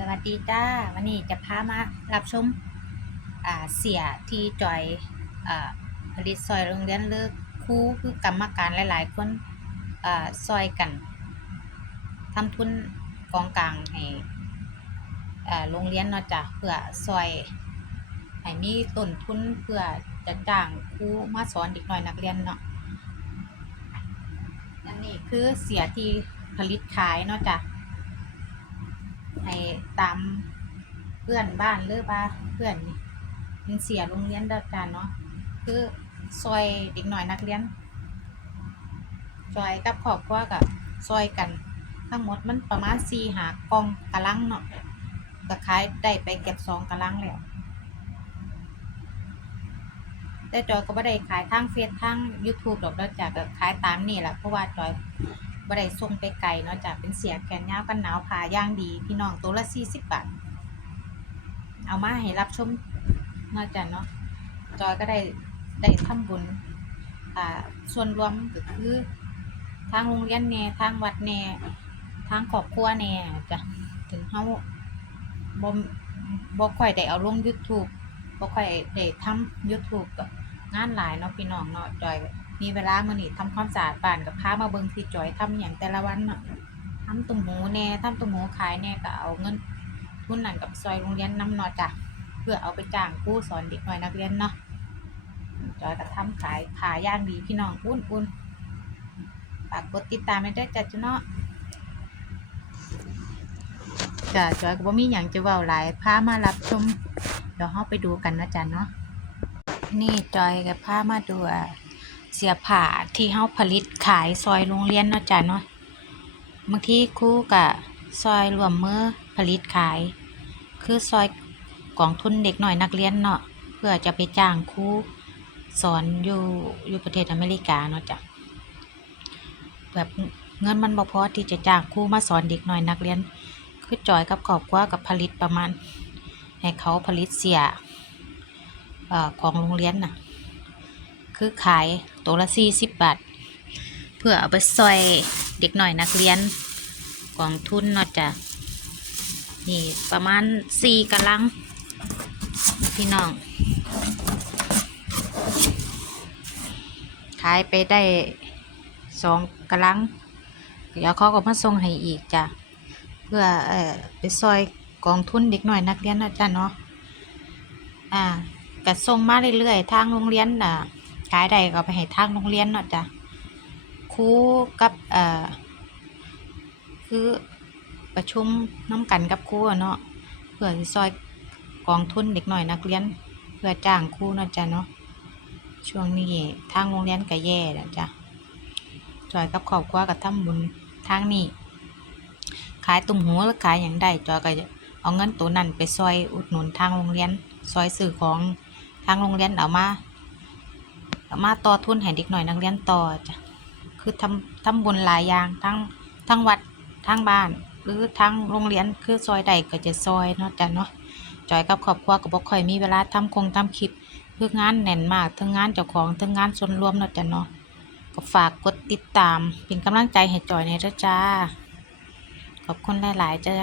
สวัสดีจ้าวันนี้จะพามารับชมเสียที่จอยอผลิตซอยโรงเรียนเลิกครูคือกรรมการหลาย ๆ คนอซอยกันทำทุนกองกลางให้โรงเรียนเนาะจ้ะเพื่อซอยให้มีต้นทุนเพื่อจะจ้างครูมาสอนเด็กน้อยนักเรียนเนาะอันนี้คือเสียที่ผลิตขายเนาะจ้ะ ให้ตามเพื่อนบ้านหรือว่าเพื่อนเป็นเสียโรงเรียนเดาจานเนาะคือซอยเด็กหน่อยนักเรียนซอยกับครอบครัวกับซอยกัน ทั้งหมดมันประมาณสี่หากองกะลังเนาะก็ขายได้ไปเก็บสองกะลังแล้วแต่จอยก็ไม่ได้ขายทางเฟซทาง YouTube หรอกเราจะแบบขายตามนี่แหละเพราะว่าจอย บ่ได้ส่งไปไกลเนาะจ้ะเป็นเสียแขนยาวกันหนาวผ่าย่างดี พี่น้องตัวละ40บบาท เอามาให้รับชมเนาะจ้ะเนาะจอยก็ได้ได้ทำบุญอ่าส่วนรวมก็คือทางโรงเรียนแหน่ทางวัดแหน่ทางครอบครัวแหน่จ้ะถึงเฮาบ่บ่ค่อยได้เอาลง YouTube บ่ค่อยได้ทำ YouTube ก็งานหลายเนาะพี่น้องเนาะจอย มีเวลามื้อนี้ทำความสะอาดบ้านกับพามาเบิงทีจอยทำหยังแต่ละวันเนาะทำตุ้มหมูแน่ทำตุ้มหมูขายแน่ก็เอาเงินทุนนั่นกับซอยโรงเรียนน้ำนาะจ้ะเพื่อเอาไปจ้างครูสอนเด็กน้อยนักเรียนเนาะจอยก็ทำขายขายย่างดีพี่น้องอุ่นๆฝากกดติดตามให้ด้วยจ้ะจ้ะเนาะจ้ะจอยก็บ่มีหยังจะเว้าหลายพามารับชมเดี๋ยวเฮาไปดูกันนะจ้ะเนาะนี่จอยก็พามาดูอะ เสียผ้าที่เฮาผลิตขายซอยโรงเรียนเนาะจ้ะเนาะ บางทีครูก็ซอยรวมมือผลิตขาย คือซอยกองทุนเด็กหน่อยนักเรียนเนาะ เพื่อจะไปจ้างครูสอนอยู่อยู่ประเทศอเมริกาเนาะจ้ะ แบบเงินมันบ่พอที่จะจ้างครูมาสอนเด็กหน่อยนักเรียน คือจอยกับครอบครัวกับผลิตประมาณ ให้เขาผลิตเสียอของโรงเรียนน่ะ คือขายตัวละสี่สิบบาท เพื่อเอาไปซอยเด็กหน่อยนักเรียนกองทุนเนาะจ้ะนี่ประมาณสี่กะลัง พี่น้องขายไปได้สองกะลังเดี๋ยวเขาก็มาส่งให้อีกจ้ะเพื่อเออไปซอยกองทุนเด็กหน่อยนักเรียนนาะจ้ะเนาะอ่าก็ส่งมาเรื่อยๆทางโรงเรียนอะ ขายได้ก็ไปให้ทางโรงเรียนเนาะจ้ะครูกับเอ่อคือประชุมน้ำกันกับครูเนาะเพื่อซอยกองทุนเด็กหน่อยนักเรียน เพื่อจ้างครูเนาะจ้ะเนาะช่วงนี้ทางโรงเรียนก็แย่แล้วจ้ะจอยกับครอบครัวกับทำบุญทางนี้ ขายตุ่มหูหรือขายอย่างใดจอยก็จะเอาเงินตัวนั้นไปซอยอุดหนุนทางโรงเรียน ซอยสื่อของทางโรงเรียนเอามา มาต่อทุนให้เด็กหน่อยนักเรียนต่อจ้ะคือทำทำบุญหลายอย่างทั้งทั้งวัดทั้งบ้าน หรือทั้งโรงเรียนคือซอยใดก็จะซอยเนาะจ้ะเนาะจอยกับครอบครัวก็บ่ค่อยมีเวลาทำคงทำคลิปคืองานแน่นมากทั้งงานเจ้าของทั้งงานส่วนรวมเนาะจ้ะเนาะก็ฝากกดติดตาม เป็นกำลังใจให้จอยในอยเด้อจ้า ขอบคุณหลาย ๆ จ้า